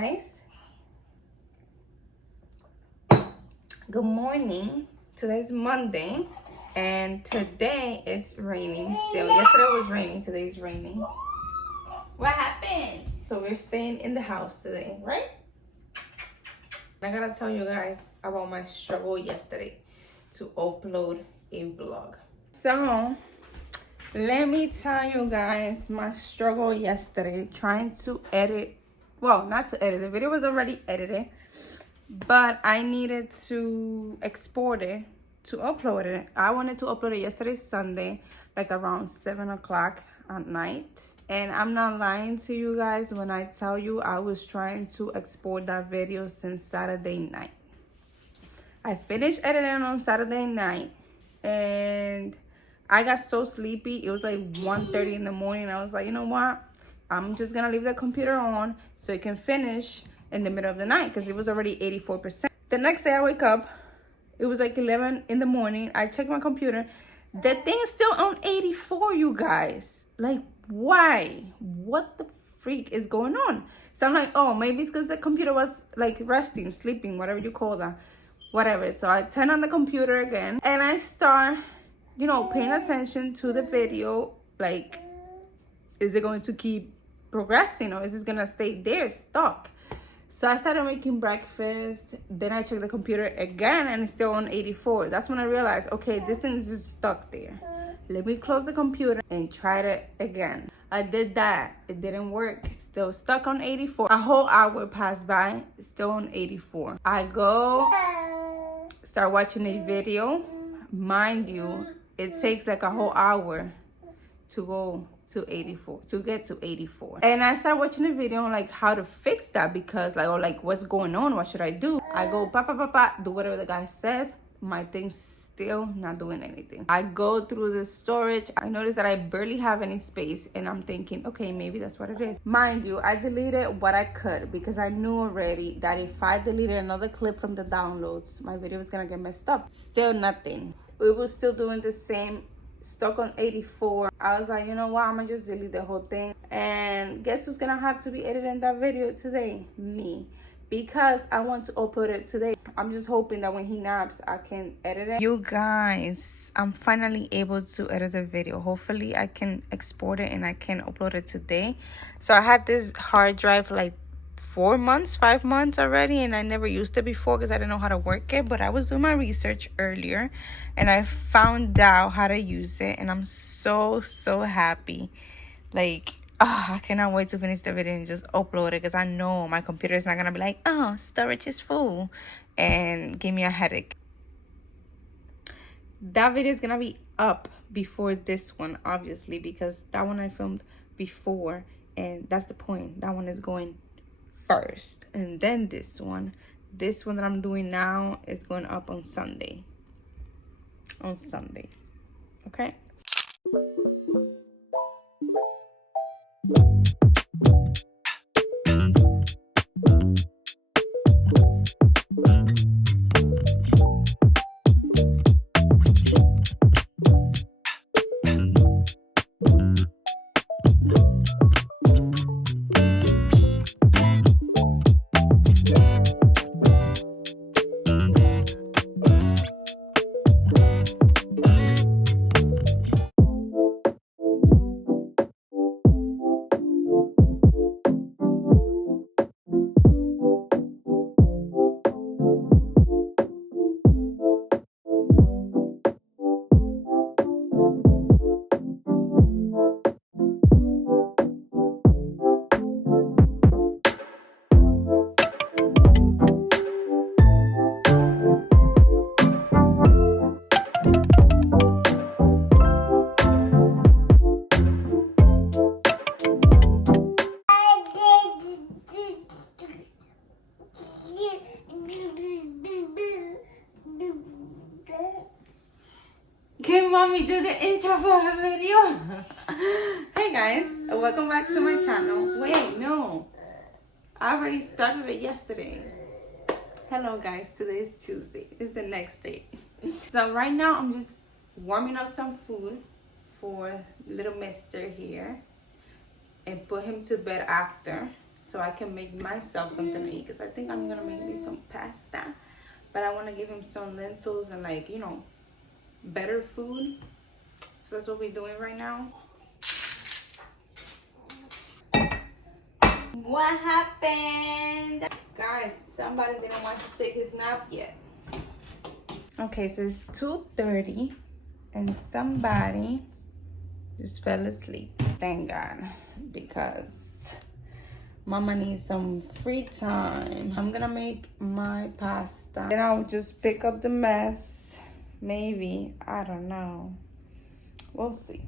guys. Good morning. Today's Monday and today it's raining still. Yesterday was raining, today's raining. What happened? So we're staying in the house today, right? I gotta tell you guys about my struggle yesterday to upload a vlog. So let me tell you guys my struggle yesterday trying to edit. Well, not to edit, the video was already edited, but I needed to export it to upload it. I wanted to upload it yesterday, Sunday, like around 7 o'clock at night. And I'm not lying to you guys when I tell you I was trying to export that video since Saturday night. I finished editing on Saturday night and I got so sleepy. It was like 1:30 in the morning. I was like, you know what? I'm just gonna leave the computer on so it can finish in the middle of the night because it was already 84%. The next day I wake up, it was like 11 in the morning. I check my computer. The thing is still on 84, you guys. Like, why? What the freak is going on? So I'm like, oh, maybe it's because the computer was like resting, sleeping, whatever you call that. Whatever. So I turn on the computer again and I start, you know, paying attention to the video. Like, is it going to keep progressing or is it gonna stay there stuck? So I started making breakfast, then I checked the computer again and it's still on 84. That's when I realized, okay, this thing is just stuck there. Let me close the computer and try it again. I did that, it didn't work, still stuck on 84. A whole hour passed by, still on 84. I go start watching a video. Mind you, it takes like a whole hour to go to 84, to get to 84. And I started watching a video on like how to fix that because like, or like what's going on, what should I do? I go do whatever the guy says. My thing's still not doing anything. I go through the storage. I noticed that I barely have any space and I'm thinking, okay, maybe that's what it is. Mind you, I deleted what I could because I knew already that if I deleted another clip from the downloads, my video was gonna get messed up. Still nothing. We were still doing the same, stuck on 84. I was like, you know what, I'm gonna just delete the whole thing. And guess who's gonna have to be editing that video today? Me. Because I want to upload it today. I'm just hoping that when he naps, I can edit it. You guys, I'm finally able to edit the video. Hopefully I can export it and I can upload it today. So I had this hard drive like 4 months, 5 months already, and I never used it before because I didn't know how to work it. But I was doing my research earlier and I found out how to use it, and I'm so happy. Like, oh, I cannot wait to finish the video and just upload it because I know my computer is not gonna be like, oh, storage is full and give me a headache. That video is gonna be up before this one, obviously, because that one I filmed before, and that's the point. That one is going first, and then this one that I'm doing now is going up on Sunday. Okay. Can mommy do the intro for her video? Hey guys, welcome back to my channel. Wait, no, I already started it yesterday. Hello guys, today is Tuesday. It's the next day. So right now I'm just warming up some food for little mister here and put him to bed after. so I can make myself something to eat, because I think I'm gonna make me some pasta, but I want to give him some lentils and, like, you know, better food. So that's what we're doing right now. What happened? Guys, somebody didn't want to take his nap yet. Okay, so it's 2:30 and somebody just fell asleep. Thank God, because Mama needs some free time. I'm gonna make my pasta. Then I'll just pick up the mess. Maybe, I don't know. We'll see.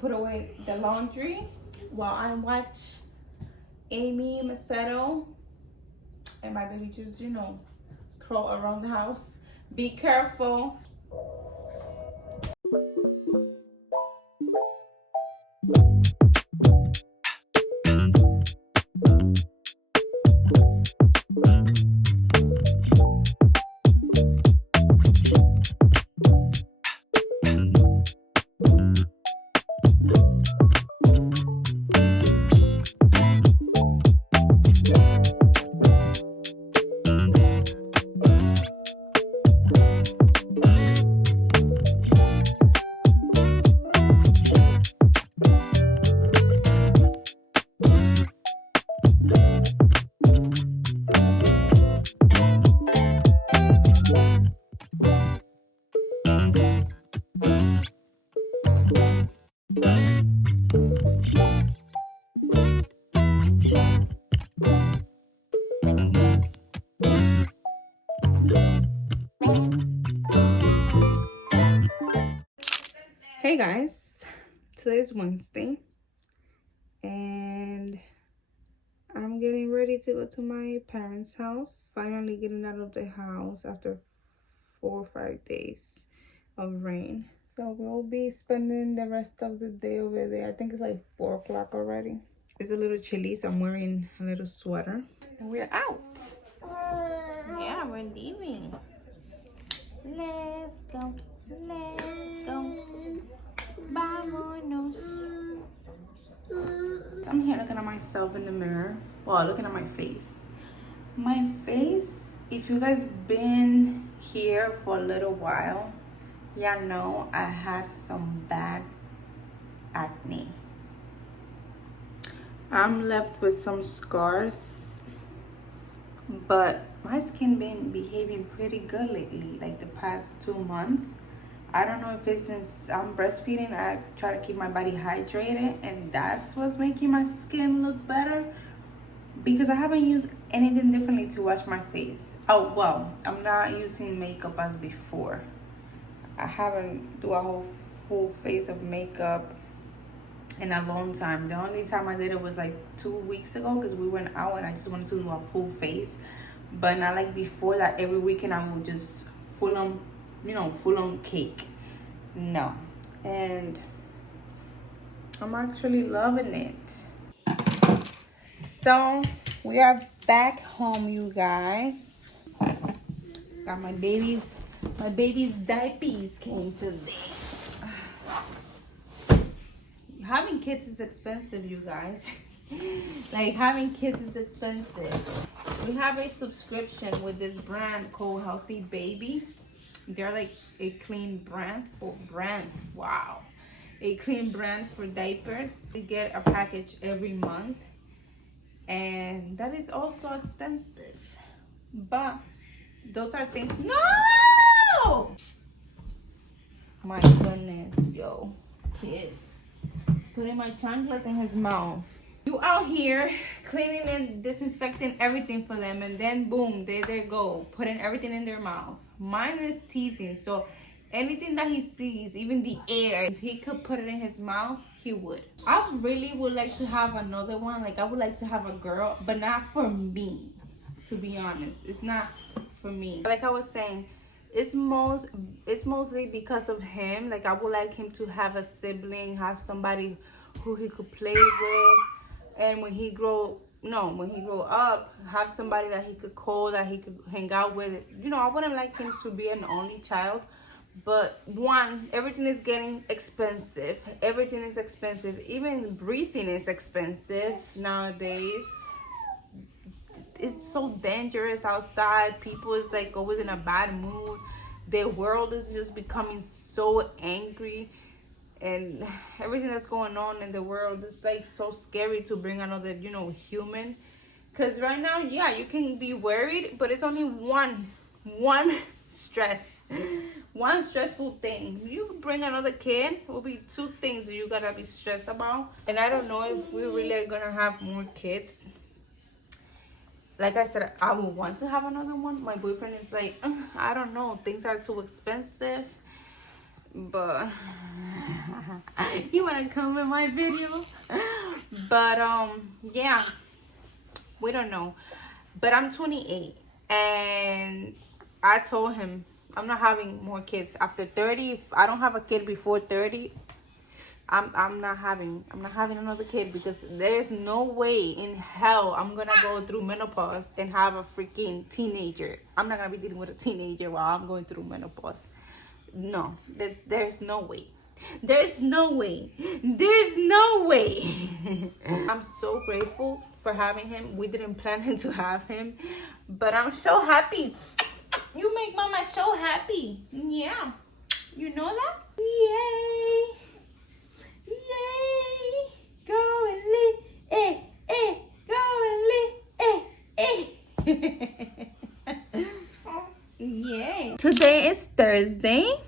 Put away the laundry while I watch Amy Macedo and my baby just, you know, crawl around the house. Be careful. Hey guys, today's Wednesday and I'm getting ready to go to my parents' house. Finally getting out of the house after 4 or 5 days of rain. So we'll be spending the rest of the day over there. I think it's like 4 o'clock already. It's a little chilly, so I'm wearing a little sweater. And we're out. Yeah, we're leaving. Let's go. Let's go. Vámonos. I'm here looking at myself in the mirror. Well, looking at my face. My face, if you guys been here for a little while, y'all know I had some bad acne. I'm left with some scars, but my skin been behaving pretty good lately, like the past 2 months. I don't know if it's since I'm breastfeeding. I try to keep my body hydrated, and that's what's making my skin look better, because I haven't used anything differently to wash my face. Oh, well, I'm not using makeup as before. I haven't do a whole full face of makeup in a long time. The only time I did it was like 2 weeks ago, because we went out and I just wanted to do a full face, but not like before that every weekend I would just full on, you know, full on cake. No. And I'm actually loving it. So we are back home, you guys. Got my baby's diapers came today. Having kids is expensive, you guys. Like, having kids is expensive. We have a subscription with this brand called Healthy Baby. They're like a clean brand for a clean brand for diapers. We get a package every month, and that is also expensive. But those are things. No! My goodness, yo, kids. Putting my chanclas in his mouth. You out here cleaning and disinfecting everything for them, and then boom, there they go, putting everything in their mouth. Mine is teething, so anything that he sees, even the air, if he could put it in his mouth, he would. I really would like to have another one. Like, I would like to have a girl, but not for me, to be honest. It's not for me. Like I was saying, it's mostly because of him. Like, I would like him to have a sibling, have somebody who he could play with, and when he grow up, have somebody that he could call, that he could hang out with. You know, I wouldn't like him to be an only child. But one, everything is getting expensive. Everything is expensive. Even breathing is expensive nowadays. It's so dangerous outside. People is like always in a bad mood. Their world is just becoming so angry. And everything that's going on in the world is like so scary to bring another, you know, human. Because right now, yeah, you can be worried, but it's only one stress, one stressful thing. You bring another kid, it will be two things that you gotta be stressed about. And I don't know if we really are gonna have more kids. Like I said, I would want to have another one. My boyfriend is like, I don't know, things are too expensive, but you wanna come in my video? But yeah, we don't know. But I'm 28, and I told him I'm not having more kids after 30. If I don't have a kid before 30, I'm not having another kid, because there's no way in hell I'm gonna go through menopause and have a freaking teenager. I'm not gonna be dealing with a teenager while I'm going through menopause. No, there's no way. There's no way. There's no way. I'm so grateful for having him. We didn't plan to have him, but I'm so happy. You make mama so happy. Yeah. You know that? Yay. Yay. Go and live. Go and live. Yay. Today is Thursday.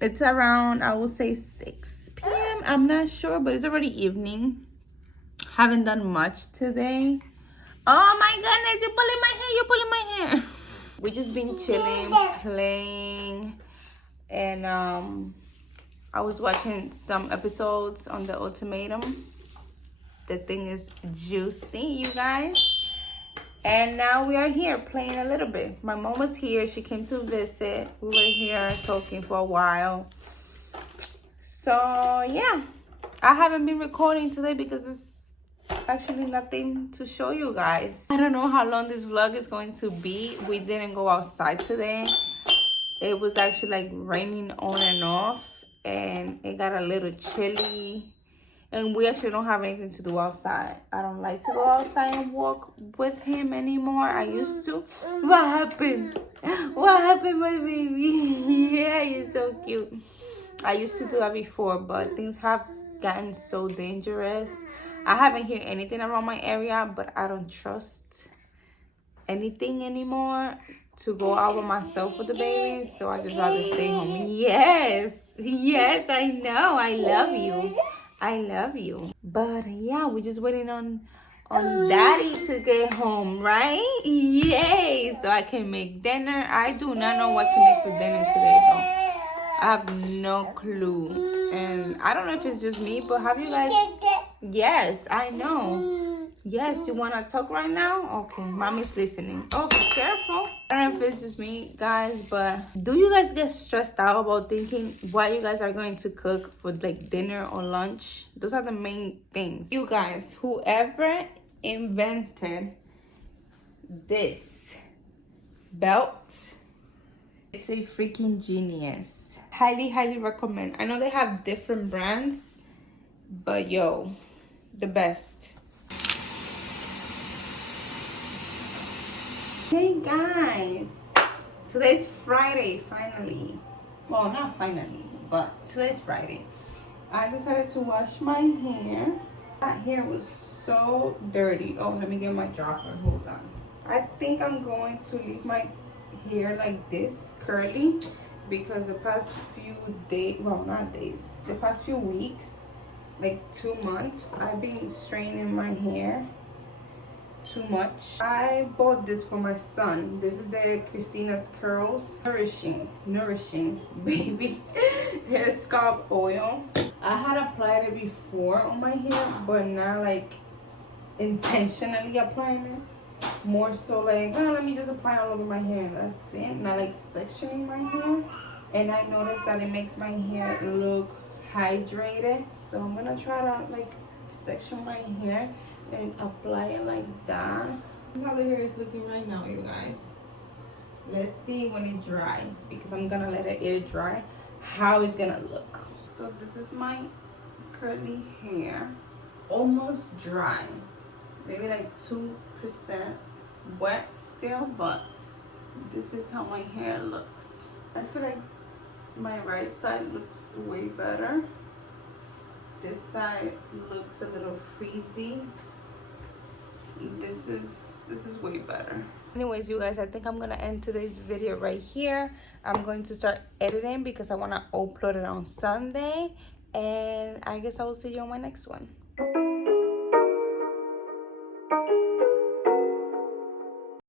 It's around, I will say 6 p.m. I'm not sure, but it's already evening. Haven't done much today. Oh my goodness, you're pulling my hair. You're pulling my hair. We just been chilling, playing, and I was watching some episodes on the ultimatum. The thing is juicy, you guys. And now we are here playing a little bit. My mom was here. She came to visit. We were here talking for a while. So yeah, I haven't been recording today because it's actually nothing to show you guys. I don't know how long this vlog is going to be. We didn't go outside today. It was actually like raining on and off, and it got a little chilly, and we actually don't have anything to do outside. I don't like to go outside and walk with him anymore. I used to. What happened? What happened, my baby? Yeah, you're so cute. I used to do that before, but things have gotten so dangerous. I haven't heard anything around my area, but I don't trust anything anymore to go out with myself with the baby, so I just rather stay home. Yes, yes, I know. I love you. I love you. But yeah, we're just waiting on daddy to get home, right? Yay! So I can make dinner. I do not know what to make for dinner today, though. I have no clue. And I don't know if it's just me, but have you guys... Yes, I know. Yes, you want to talk right now? Okay, mommy's listening. Oh, be careful. I don't know if it's just me, guys, but do you guys get stressed out about thinking what you guys are going to cook for like dinner or lunch? Those are the main things. You guys, whoever invented this belt, it's a freaking genius. Highly, highly recommend. I know they have different brands, but yo, the best. Hey guys, today's Friday, finally. Well, not finally, but today's Friday. I decided to wash my hair. That hair was so dirty. Oh, let me get my dropper, hold on. I think I'm going to leave my hair like this, curly, because the past few days, well, not days, the past few weeks, like 2 months, I've been straining my hair too much. I bought this for my son. This is the Christina's Curls nourishing baby hair scalp oil. I had applied it before on my hair, but not like intentionally applying it. more so like, oh, let me just apply all over my hair. That's it. Not like sectioning my hair. And I noticed that it makes my hair look hydrated. So I'm gonna try to like section my hair and apply it like that. This is how the hair is looking right now, you guys. Let's see when it dries, because I'm gonna let it air dry how it's gonna look. So this is my curly hair, almost dry, maybe like 2% wet still, but this is how my hair looks. I feel like my right side looks way better. This side looks a little frizzy. This is way better. Anyways, you guys, I think I'm gonna end today's video right here. I'm going to start editing because I want to upload it on Sunday, and I guess I will see you on my next one.